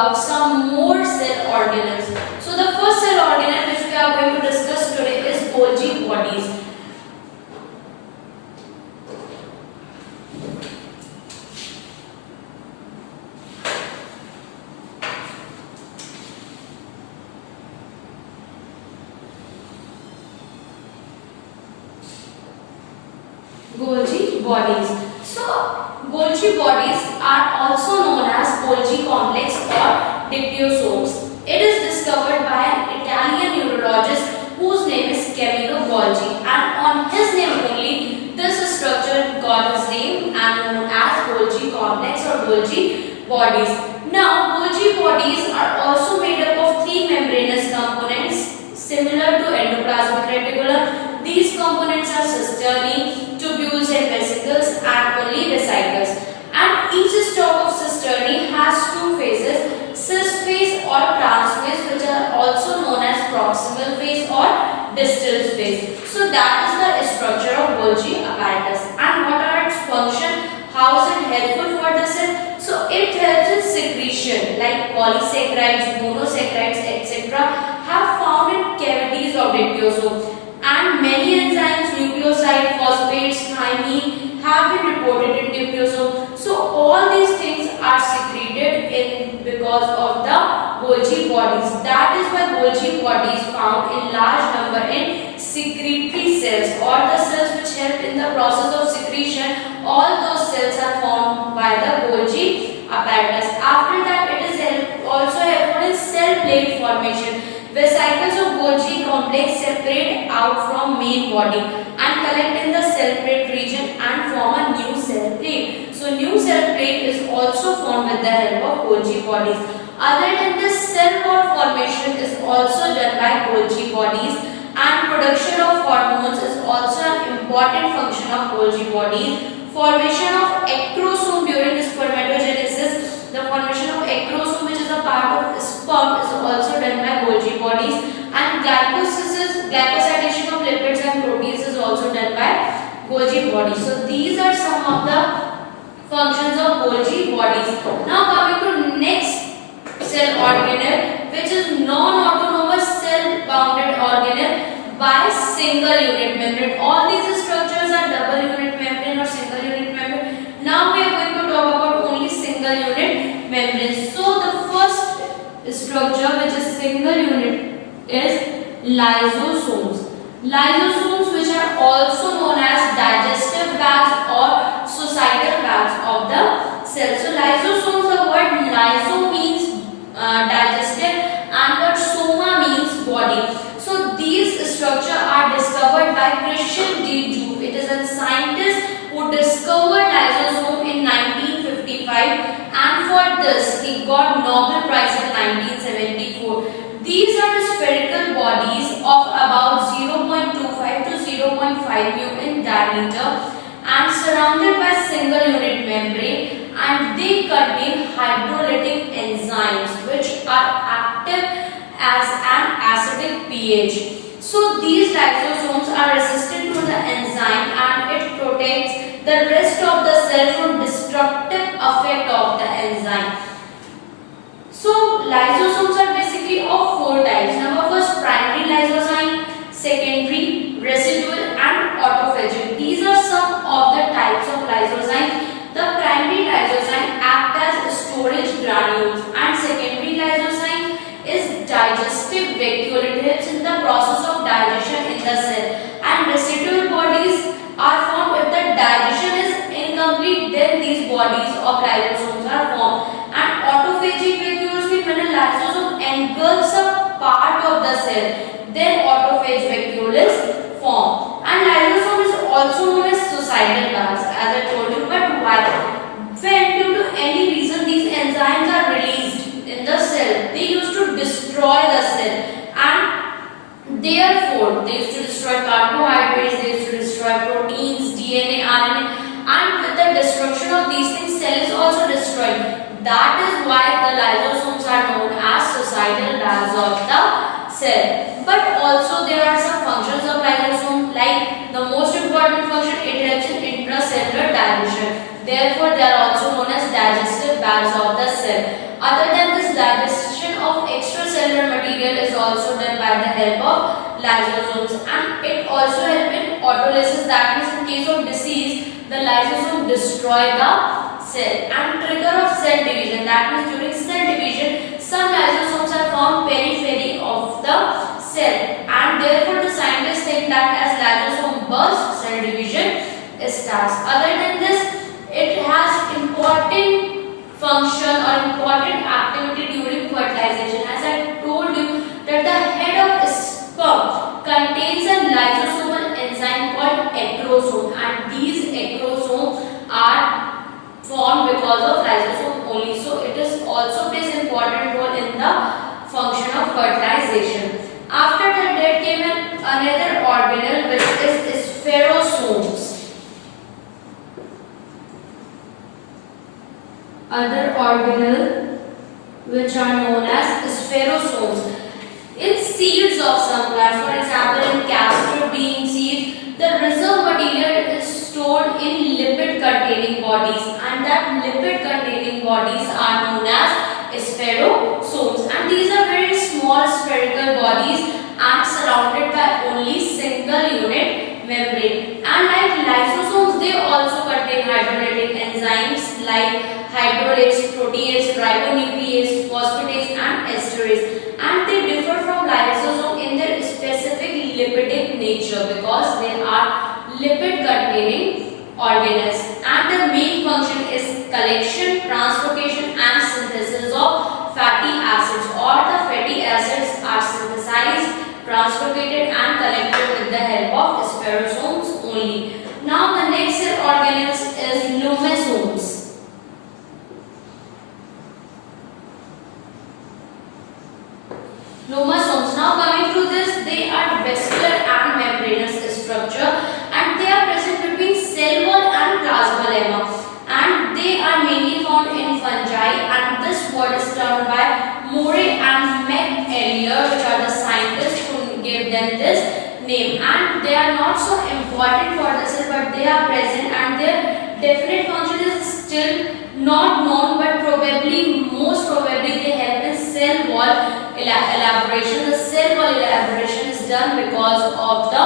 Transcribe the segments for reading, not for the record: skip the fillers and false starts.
about some more cell organelles. So the first cell organelle which we are going to discuss today is Golgi bodies. Golgi bodies. So Golgi bodies are also known as Golgi complex or dictyosomes. It is discovered by an Italian neurologist whose name is Camillo Golgi, and on his name only this structure got its name and known as Golgi complex or Golgi bodies. Now Golgi bodies are also made up of three membranous components similar to endoplasmic reticulum. These components are cisternae, tubules and vesicles, and only vesicles. And each stalk of cisternae has two phases, cis phase or trans phase, which are also known as proximal phase or distal phase. So that is the structure of Golgi apparatus. And what are its function? How is it helpful for the cell? So it helps in secretion like polysaccharides, monosaccharides, etc. have found in cavities of dictyosome. And many enzymes, nucleoside, phosphates, thymine have been reported in dictyosome. So all these things are secreted in because of the Golgi bodies. That is why Golgi bodies found in large number in secretory cells or the cells which help in the process of secretion. All those cells are formed by the Golgi apparatus. After that, it is also helpful in cell plate formation. Vesicles of Golgi complex separate out from main body and collect in the cell plate region and form a new cell plate. So new cell plate is also formed with the help of Golgi bodies. Other than this, cell wall formation is also done by Golgi bodies, and production of hormones is also an important function of Golgi bodies. Formation of acrosome during spermatogenesis. The formation of acrosome, which is a part of sperm, is also done by Golgi bodies, and glycosylation of lipids and proteins is also done by Golgi bodies. So these are some of the functions of Golgi bodies. Now coming to next cell organelle, which is non-autonomous cell bounded organelle by single unit membrane. All these structures are double unit membrane or single unit membrane. Now we are going to talk about only single unit membranes. So the first structure, which is single unit, is lysosomes. Lysosomes, which are also known as digestive bags or societal bags of the cell. So lysosomes, the word lyso means digestive and word soma means body. So these structures are discovered by Christian D. Joule. It is a scientist who discovered lysosome in 1955, and for this he got Nobel Prize in 1974. These are spherical bodies of about 0.25 to 0.5 mu in diameter and surrounded by single unit membrane, and they contain hydrolytic enzymes which are active as an acidic pH. So these lysosomes are resistant to the enzyme, and it protects the rest of the cell from destructive effect of the enzyme. So lysosomes are basically of four types. Number first, primary lysozyme, secondary, residual, and autophagic. These are some of the types of lysozyme. The primary lysozyme act as storage granules, and secondary lysozyme is digestive vacuole. It helps in the process of digestion in the cell. And residual bodies are formed if the digestion is incomplete, then these bodies of lysosomes are formed. And autophagic vacuoles mean when a lysosome engulfs a part of the cell, then autophage vacuole is formed. And lysosome is also known as societal bags, as I told you. But why? When due to any reason these enzymes are released in the cell, they used to destroy the cell, and therefore they used to destroy destroy the cell. And trigger of cell division, that means during cell division some lysosomes are found periphery of the cell, and therefore the scientists think that as lysosome burst, cell division starts. Other than this, it has important function or important activity during fertilization. As I told you that the head of sperm contains a lysosomal enzyme called acrosome, and these acrosomes are formed because of lysosome only. So it is also plays important role in the function of fertilization. After that, there came another organelle which is spherosomes. Other organelle which are known as spherosomes. In seeds of some plants, for example in castor bean seeds, the reserve material is stored in lipid containing bodies, and that lipid containing bodies are known as spherosomes, and these are very small spherical bodies and surrounded by only single unit membrane. And like lysosomes, they also contain hydrolytic enzymes like hydrolase, protease, ribonuclease, phosphatase and esterase, and they differ from lysosome in their specific lipidic nature because they are lipid containing organelles, and their main function is collection, transportation and synthesis of fatty acids, or the fatty acids are synthesized, transported and collected with the help of spherosomes only. Now the next cell organelles is lomesomes. Lomesomes, now coming to this, they are vascular and membranous structure, and they are present between cell wall and plasmalemma, and they are mainly found in fungi, and this word is termed by Morey and McAleer, which are the scientists who gave them this name, and they are not so important for the cell, but they are present, and their definite function is still not known, but most probably they help in cell wall elaboration. The cell wall elaboration is done because of the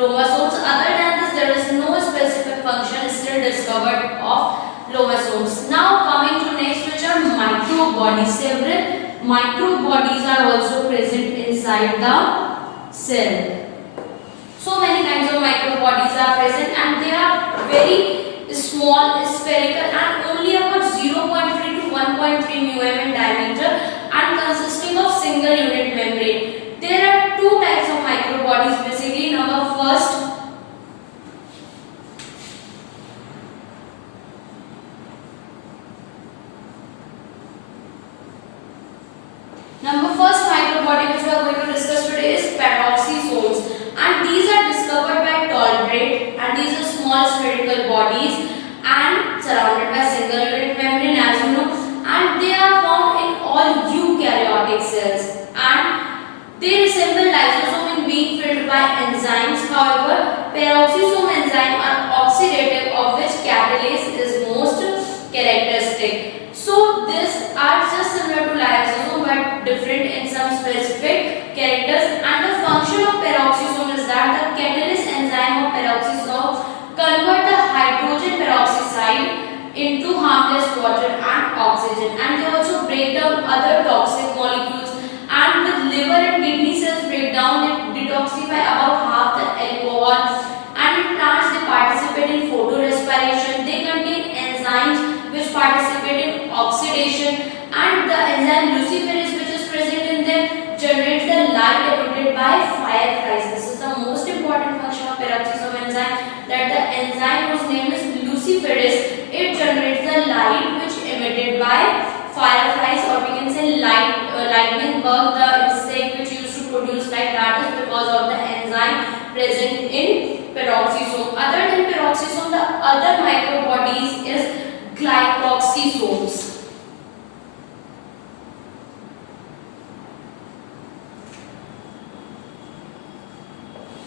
lomesomes. Other than this, there is no specific function still discovered of lomesomes. Now coming to next, which are microbodies. Several microbodies are also present inside the cell. So many kinds of microbodies are present, and they are very small, spherical, and only about 0.3 to 1.3 mm in diameter, and consisting of single unit membrane. There are two types of microbodies basically. Number first microbody which we are going to discuss today is peroxisomes, and these are discovered by Tolbert, and these are small spherical bodies and surrounded by single unit membrane, as you know, and they are found in all eukaryotic cells, and they resemble lysosome in being filled by enzymes. However, peroxisome enzymes are oxidative, of which catalase is most characteristic. So these are just similar to lysosome but different in some specific characters, and the function of peroxisome is that the catalase enzyme of peroxisome convert the hydrogen peroxide into harmless water and oxygen, and they also break down other toxic molecules, and with liver and kidney cells breakdown they detoxify about half the alcohol, and in plants they participate in photorespiration. They contain enzymes which participate in oxidation, and the enzyme luciferase which is present in them generates the light emitted by fireflies. This is the most important function of peroxisome enzyme, that the enzyme whose name is luciferase, it generates the light which emitted by fireflies, or we can say lightning bug, the insect which used to produce light. That is because of the enzyme present in peroxisome. Other than peroxisome, the other microbodies is glycoxysomes.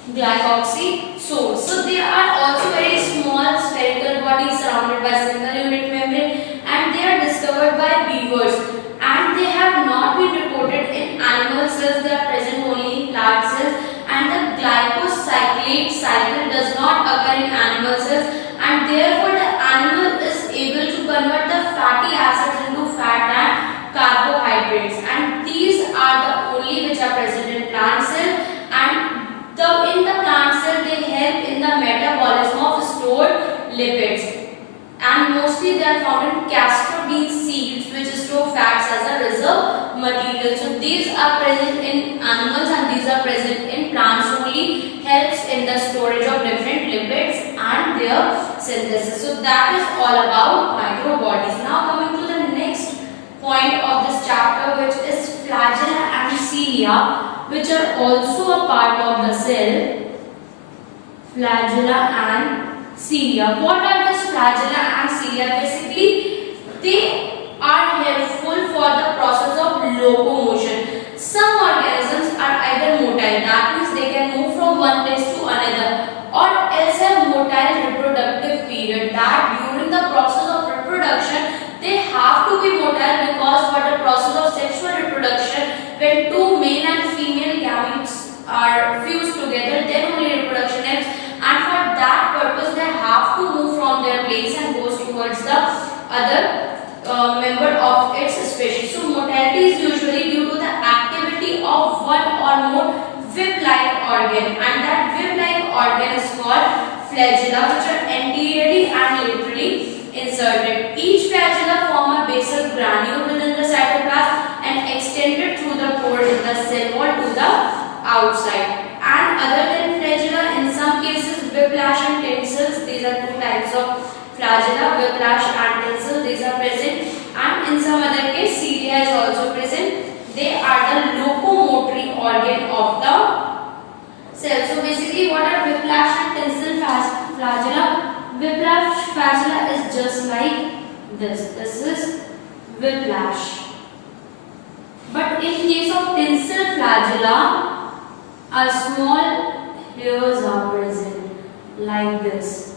Glycoxysomes. So they are also very small spherical bodies surrounded by single unit membrane, and they are discovered by beavers, and they have not been reported in animal cells. They are present only in plant cells, and the glycosyclate cycle does not occur in animal cells, and therefore the animal their synthesis. So that is all about microbodies. Now coming to the next point of this chapter, which is flagella and cilia, which are also a part of the cell. Flagella and cilia. What are these flagella and cilia? Basically, they are helpful for the process of locomotion. Some organisms are either motile, that means they can move from one place to another, or else have motile reproductive period, that during the process of reproduction they have to be motile, because for the process of sexual reproduction, when two male and female gametes are fused together, then only reproduction ends, and for that purpose they have to move from their place and goes towards the other member of its species. So motility is usually due to the activity of one or more whip-like organ, and that whip-like organ is called flagella, which are anteriorly and laterally inserted. Each flagella form a basal granule within the cytoplasm and extended through the pores in the cell wall to the outside. And other than flagella, in some cases whiplash and tensils, these are two types of flagella, whiplash and tinsel, these are present, and in some other case cilia is also present. They are the locomotory organ of the cell. So basically, what are whiplash and tinsel flagella? Whiplash flagella is just like this. This is whiplash. But in case of tinsel flagella, a small hairs are present like this.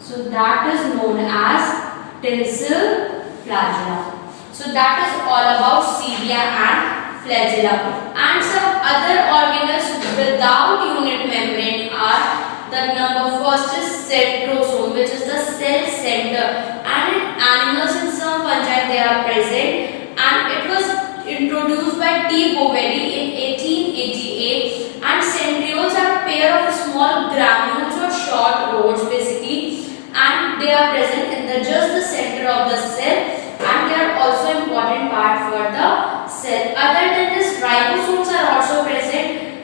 So that is known as tinsel flagella. So that is all about cilia and flagella. And some other organelles without unit membrane are, the number first is centrosome, which is the cell center. And in animals, in some fungi they are present. And it was introduced by T. Boveri in 1888. And centrioles are a pair of small granules or short rods basically. And they are present in the just the center of the cell, and they are also important part for the cell. Other than this, ribosomes are also present,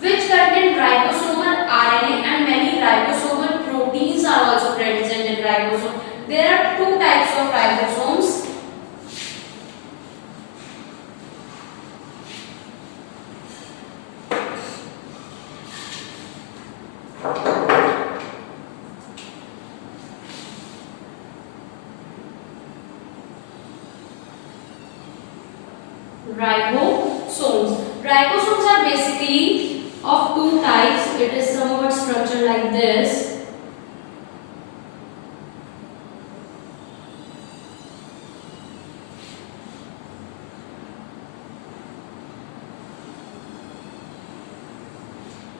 which contain ribosomal RNA, and many ribosomal proteins are also present in ribosome. There are two types of ribosomes. Ribosomes. Ribosomes are basically of two types. It is somewhat structured like this.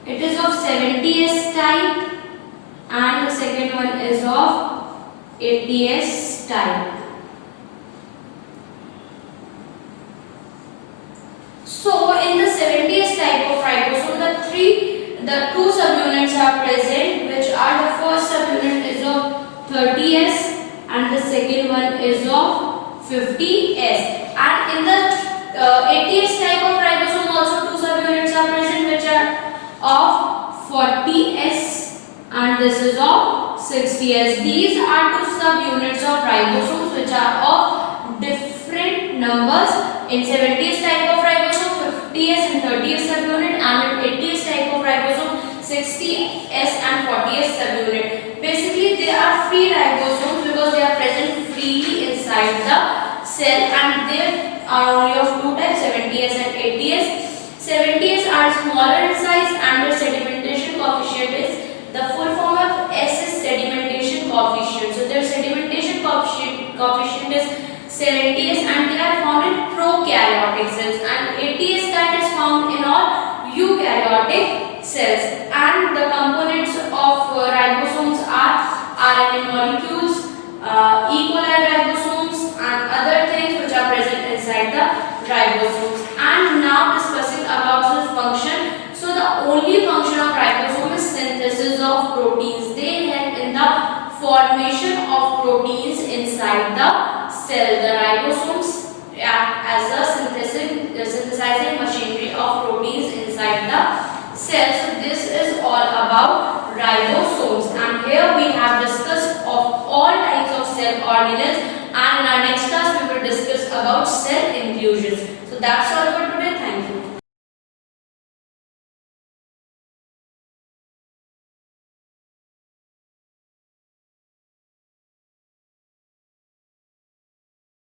It is of 70S type, and the second one is of 80S type. So in the 70S type of ribosome, the two subunits are present, which are, the first subunit is of 30S and the second one is of 50S. And in the 80S type of ribosome also two subunits are present, which are of 40S and this is of 60S. These are two subunits of ribosomes which are of different numbers. In 70S type of ribosome, 50S and 30S subunit, and in 80S type of ribosome, 60S and 40S subunit. Basically, they are free ribosomes because they are present freely inside the cell, and they are only of two types, 70S and 80S. 70S are smaller in size, and their sedimentation coefficient is, the full form of S is sedimentation coefficient. So their sedimentation coefficient is 70S, and they are found in prokaryotic cells, and 80S that is found in all eukaryotic cells. And the components of ribosomes are RNA molecules, E. coli ribosomes, and other things which are present inside the ribosomes. And now discussing about the function. So the only function of ribosome is synthesis of proteins. They help in the formation of proteins inside the cell. The ribosomes act as a synthesizing machinery of proteins inside the cell. So this is all about ribosomes, and here we have organelles, and in our next class we will discuss about cell inclusions. So that's all for today.